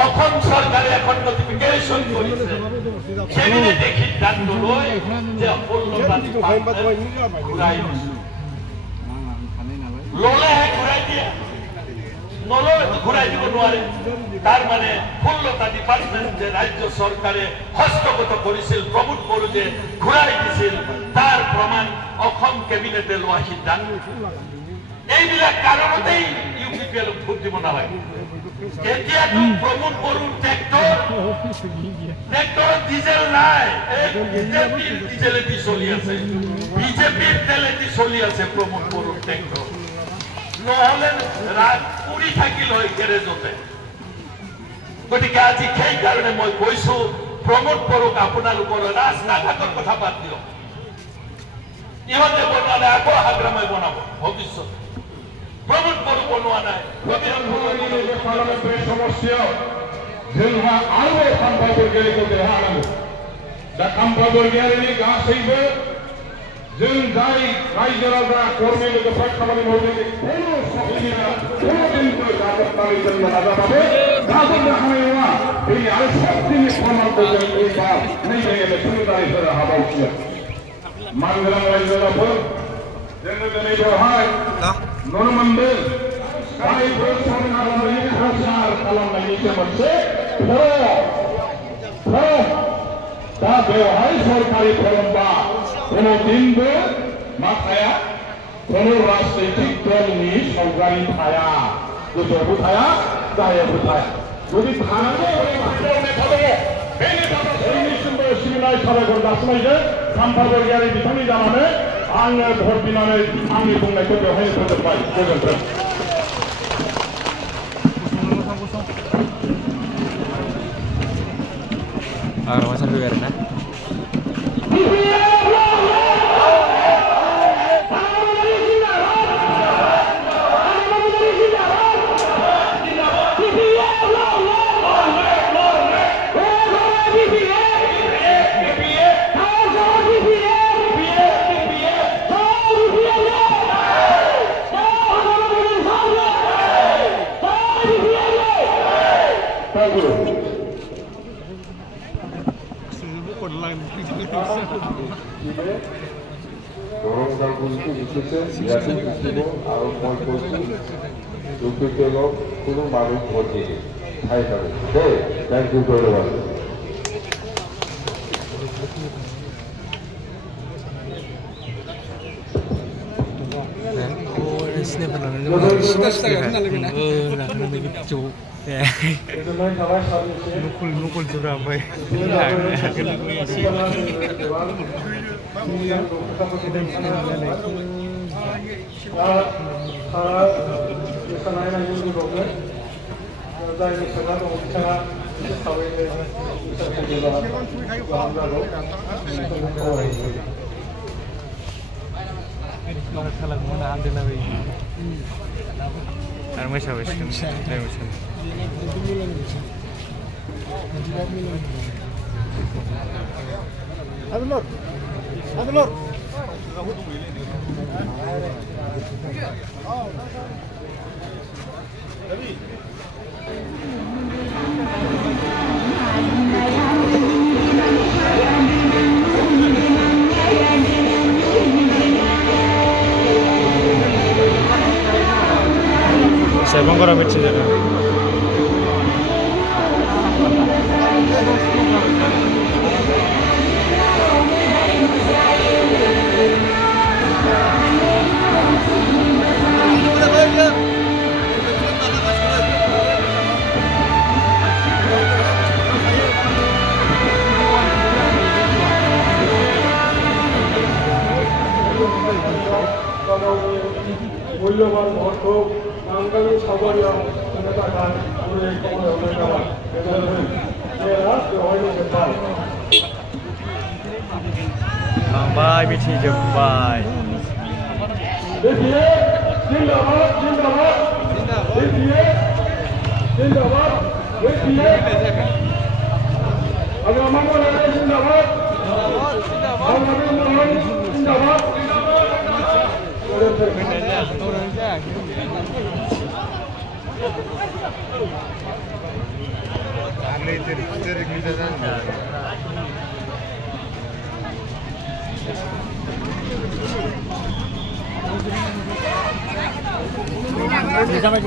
অসম চৰকাৰে এখন নটিফিকেশ্যন কৰিছে সেইবিলাক সিদ্ধান্ত লৈ যে 16টা ঘূৰাই ললেহে ঘূৰাই দিয়ে নললে ঘূৰাই দিব নোৱাৰে তাৰ মানে 16টা ডিপাৰ্টমেণ্ট যে ৰাজ্য চৰকাৰে হস্তগত কৰিছিল প্ৰমোদ বড়োৱে ঘূৰাই দিছিল তাৰ প্ৰমাণ অসম কেবিনেটে লোৱা সিদ্ধান্ত এইবিলাক কাৰণতেই UPPL ভোট দিব নালাগে এতিয়াতো প্ৰমোদ বড়োৰ ট্ৰেক্টৰত ডিজেল নাই বিজেপিৰ ডিজেলেদি চলি আছে বিজেপিৰ তেলেদি চলি আছে প্ৰমোদ বড়োৰ ট্ৰেক্টৰ নহলে ৰাত পুৰি থাকিল হয় গেৰেজতে গতিকে আজি সেইকাৰণে মই কৈছো প্ৰমোদ বড়োক আপোনালোকৰ ৰাস্তা ঘাটৰ কথা বাদ দিয়ক ইহঁতে বনোৱালে আকৌ হাগ্ৰামাই বনাব ভৱিষ্যত प्रमोद बड़ो बनवा ना समस्या जोंहा आरो खाम्फा बरगयारिखौ देरहानांगौ दा खाम्फा बरगयारिनि गासैबो जों जाय रायजो राजा कर्मि लोगोफ्रा खामानि मावदों কোনো दिनबो जागोननानै दोननो नाजाबाबो जागोननो हानाय नङा बेनि आरो सबदिननि प्रमाणखौ जों एबार नैबे इलेक्सननि दारैसो हाबावसिगोन मानगोनां रायजो राजाफोर जोङो दिनै बेवहाय नुनो मोनदों जायफोर सरकारारि प्रचार खालामनायनि मोनसे दा बेवहाय सरकारि फोरोंबा कोनो दिनबो मा थाया कोनो राजनैतिक दलनि सावगारि थाया गोजौबो थाया गाहायावबो थाया जुदि थानांगौ बेनि थाखाय जोंनिसिमबो सिबिनाय साबायखर जासिनायजों खाम्फा बरगयारि बिथांनि जानानै आङो भट बिनानै आंनि बुंनायखौ बेवहायनो फोजोबबाय गोजोन्थों masa biar na গরমকালগুলিকে উঠেছে ইয়াতে উঠিব আৰু মই কৈছোঁ UPPLক কোনো মানুহ ভোট নিদিয়ে খাই থাকো দেই থেংক ইউ ধন্যবাদ nukul juga boy Adelor. Saya bangkor amit sih jaga. মূল্যবান অর্থ আঙ্গালি সাবরিয়া নেতাকার পুরো কমল নেতারা এরা হয়নি নেতা Bye biti jumpai. দেখিয়ে জিন্দাবাদ জিন্দাবাদ দেখিয়ে জিন্দাবাদ দেখিয়ে আগে মামলা জিন্দাবাদ জিন্দাবাদ Sama